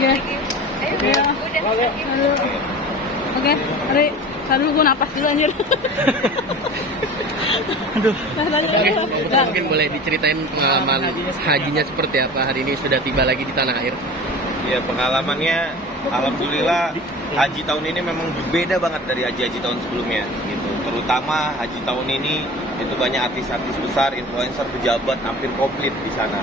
Oke. Ayo. Oke, mari. Aduh, gue napas dulu anjir. Aduh. Mungkin boleh diceritain pengalaman hajinya seperti apa hari ini sudah tiba lagi di tanah air. Ya, pengalamannya alhamdulillah haji tahun ini memang berbeda banget dari haji-haji tahun sebelumnya gitu. Terutama haji tahun ini itu banyak artis-artis besar, influencer, pejabat hampir komplit di sana.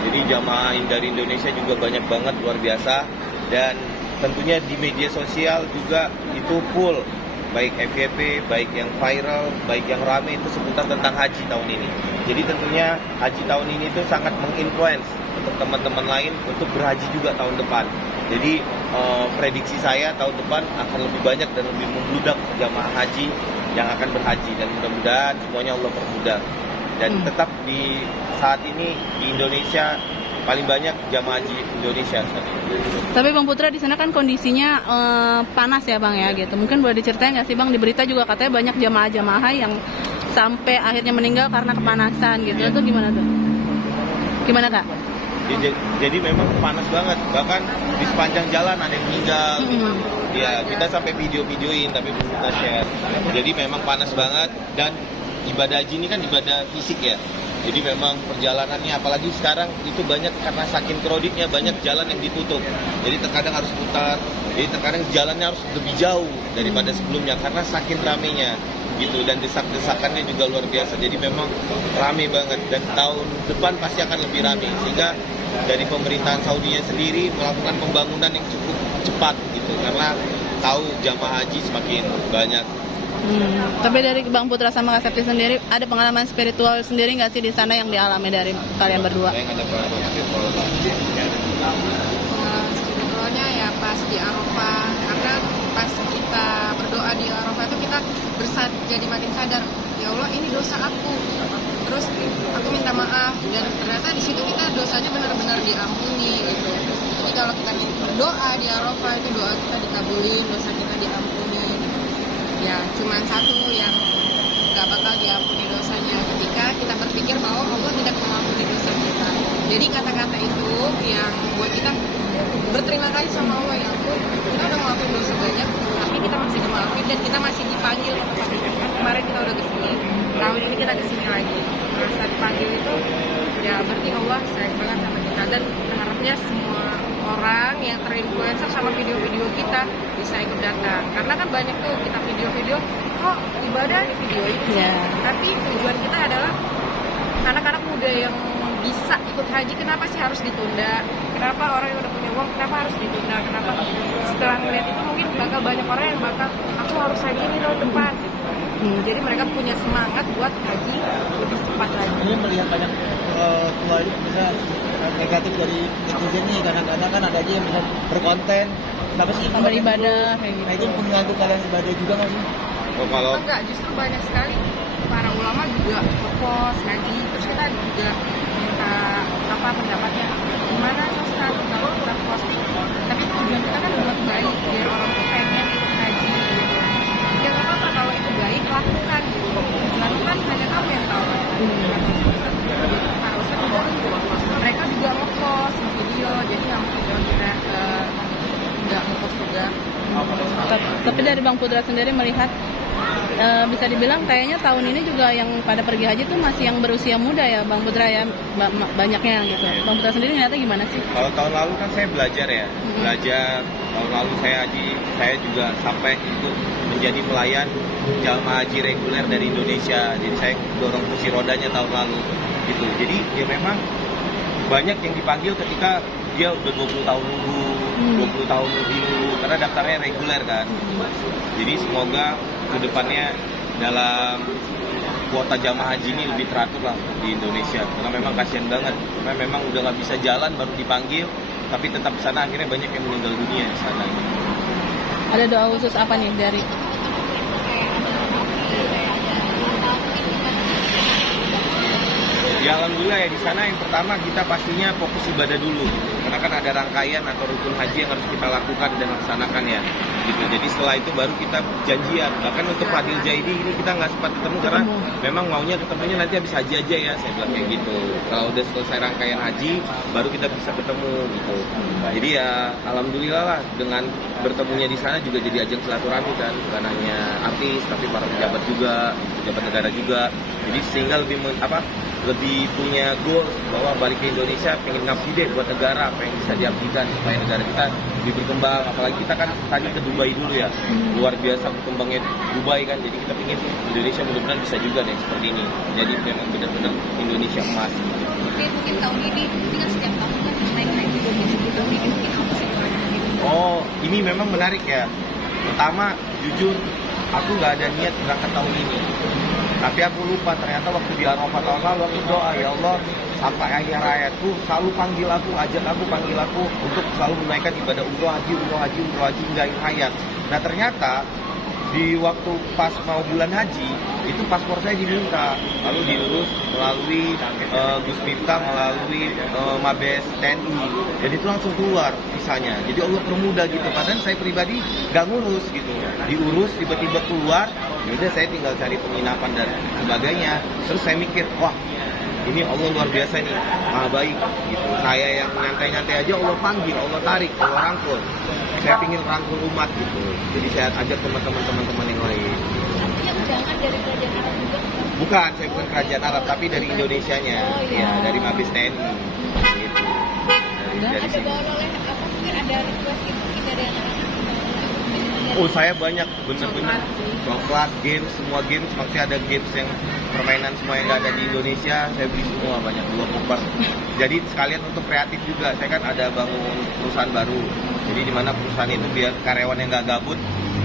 Jadi jamaah dari Indonesia juga banyak banget, luar biasa. Dan tentunya di media sosial juga itu full, baik FYP, baik yang viral, baik yang rame itu seputar tentang haji tahun ini. Jadi tentunya haji tahun ini itu sangat menginfluence untuk teman-teman lain untuk berhaji juga tahun depan. Jadi prediksi saya tahun depan akan lebih banyak dan lebih membludak jamaah haji yang akan berhaji, dan mudah-mudahan semuanya Allah permudah. Dan tetap di saat ini di Indonesia paling banyak jamaah haji Indonesia. Tapi Bang Putra di sana kan kondisinya panas ya Bang ya gitu. Mungkin boleh diceritain nggak sih Bang, di berita juga katanya banyak jamaah-jamaah yang sampai akhirnya meninggal karena kepanasan gitu. Itu gimana tuh? Gimana Kak? Jadi memang panas banget, bahkan di sepanjang jalan ada yang meninggal gitu. Ya, kita sampai video-videoin tapi belum kita share. Jadi memang panas banget, dan ibadah haji ini kan ibadah fisik ya. Jadi memang perjalanannya, apalagi sekarang itu banyak karena saking kroditnya, banyak jalan yang ditutup. Jadi terkadang harus putar, jadi terkadang jalannya harus lebih jauh daripada sebelumnya karena saking ramenya gitu, dan desak-desakannya juga luar biasa. Jadi memang rame banget, dan tahun depan pasti akan lebih rame, sehingga dari pemerintahan Saudinya sendiri melakukan pembangunan yang cukup cepat gitu, karena tahu jamaah haji semakin banyak. Tapi dari Bang Putra sama Kak Septi sendiri, ada pengalaman spiritual sendiri nggak sih di sana yang dialami dari kalian berdua? Yang ada pengalaman spiritual. Spiritualnya ya pas di Arafah, karena pas kita berdoa di Arafah itu kita jadi makin sadar, ya Allah ini dosa aku, terus aku minta maaf, dan ternyata di situ kita dosanya benar-benar diampuni gitu. Jadi kalau kita berdoa di Arafah itu doa kita dikabulin, dosa kita diampuni. Ya cuman satu yang gak bakal diampuni dosanya ketika kita berpikir bahwa Allah tidak mengampuni dosa kita. Jadi kata-kata itu yang buat kita berterima kasih sama Allah, ya ampun kita udah ngelakuin dosa banyak tapi kita masih dimaafin dan kita masih dipanggil. Kemarin kita udah kesini, tahun ini kita kesini lagi. Merasa dipanggil itu ya berarti Allah sayang banget sama kita, dan berharapnya semua orang yang terinfluencer sama video-video kita bisa ikut datang, karena kan banyak tuh kita video-video kok ibadah di video itu, tapi tujuan kita adalah anak-anak muda yang bisa ikut haji. Kenapa sih harus ditunda? Kenapa orang yang udah punya uang kenapa harus ditunda? Kenapa setelah melihat itu mungkin bakal banyak orang yang bakal aku harus haji ini tahun depan gitu. Jadi mereka punya semangat buat haji lebih cepat lagi. Ini melihat banyak bisa negatif dari netizen nih, kadang-kadang kan ada aja yang bisa berkonten kenapa sih Beribadah kayak gitu. Nah itu mengganggu kalian ibadah juga nggak sih? Kalau enggak, justru banyak sekali para ulama juga nge-post haji, terus kita juga minta pendapatnya gimana Ustaz kalau kita posting, tapi tujuan kita kan buat baik biar orang tuh pengen ikut haji gitu. Ya nggak apa-apa kalau itu baik, lakukan gitu. Lakukan hanya kamu yang tahu. Para ustaz juga mereka juga nge-post video, jadi nggak mungkin dong kita nggak nge-post juga. Tapi dari Bang Putra sendiri melihat bisa dibilang kayaknya tahun ini juga yang pada pergi haji tuh masih yang berusia muda ya Bang Putra ya, banyaknya gitu. Bang Putra sendiri ngeliatnya gimana sih? Kalau tahun lalu kan saya belajar ya, tahun lalu saya haji, saya juga sampai untuk menjadi pelayan jamaah haji reguler dari Indonesia. Jadi saya dorong kursi rodanya tahun lalu gitu. Jadi ya memang banyak yang dipanggil ketika dia udah 20 tahun nunggu, 20 tahun lebih nunggu, karena daftarnya reguler kan. Jadi semoga kedepannya dalam kuota jamaah haji ini lebih teratur lah di Indonesia, karena memang kasihan banget, karena memang udah nggak bisa jalan baru dipanggil, tapi tetap di sana akhirnya banyak yang meninggal dunia di sana. Ada doa khusus apa nih dari? Ya alhamdulillah ya, di sana yang pertama kita pastinya fokus ibadah dulu gitu. karena kan ada rangkaian atau rukun haji yang harus kita lakukan dan laksanakan ya. Gitu. Jadi setelah itu baru kita janjian. Bahkan untuk Fadil Jaidi ini kita nggak sempat ketemu karena memang maunya ketemunya nanti habis haji aja ya, saya bilang kayak gitu. Kalau udah selesai rangkaian haji, baru kita bisa ketemu gitu. Jadi ya alhamdulillah lah dengan bertemunya di sana juga jadi ajang silaturahmi kan, bukan hanya artis tapi para pejabat juga, pejabat negara juga. Jadi sehingga lebih punya goals bahwa balik ke Indonesia pengen ngabdi deh buat negara, apa yang bisa diabdikan supaya negara kita lebih berkembang. Apalagi kita kan tadi ke Dubai dulu ya, luar biasa berkembangnya Dubai kan, jadi kita ingin Indonesia mudah-mudahan bisa juga deh seperti ini, jadi memang benar-benar Indonesia emas. Mungkin tahun ini dengan setiap tahun kan naik-naik juga di tahun ini mungkin apa sih Oh, ini memang menarik ya. Pertama, jujur, aku nggak ada niat berangkat tahun ini. Tapi aku lupa, ternyata waktu di Arafah tahun lalu aku doa, ya Allah, sampai akhir hayatku selalu panggil aku untuk selalu menunaikan ibadah umroh haji hingga akhir hayat. Nah ternyata di waktu pas mau bulan haji itu paspor saya diminta, lalu diurus melalui Gus Miftah, melalui Mabes TNI, jadi itu langsung keluar visanya. Jadi Allah permudah gitu, padahal saya pribadi nggak ngurus gitu, diurus tiba-tiba keluar. Yaudah saya tinggal cari penginapan dan sebagainya. Terus saya mikir, wah ini Allah luar biasa nih, maha baik gitu. Saya yang nyantai-nyantai aja Allah panggil, Allah tarik, Allah rangkul. Saya ingin rangkul umat gitu. Jadi saya ajak teman-teman yang lain. Yang jangan dari kerajaan Arab juga? Bukan, saya bukan kerajaan Arab, tapi dari Indonesianya. Oh, iya. Ya, dari Mabes TNI. Gitu. Dari Ada sini. bawa oleh apa mungkin ada request gitu mungkin dari anak-anak? Oh saya banyak, bener-bener coklat, games, semua games, maksudnya ada games yang permainan semua yang nggak ada di Indonesia, saya beli semua banyak, 2 koper. Jadi sekalian untuk kreatif juga, saya kan ada bangun perusahaan baru, jadi dimana perusahaan itu biar karyawan yang nggak gabut,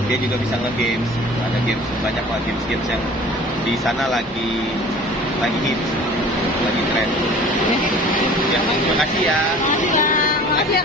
dia juga bisa nge-games, ada games, banyak lah games-games yang di sana lagi hits, lagi tren. Ya, terima kasih ya. Makasih ya.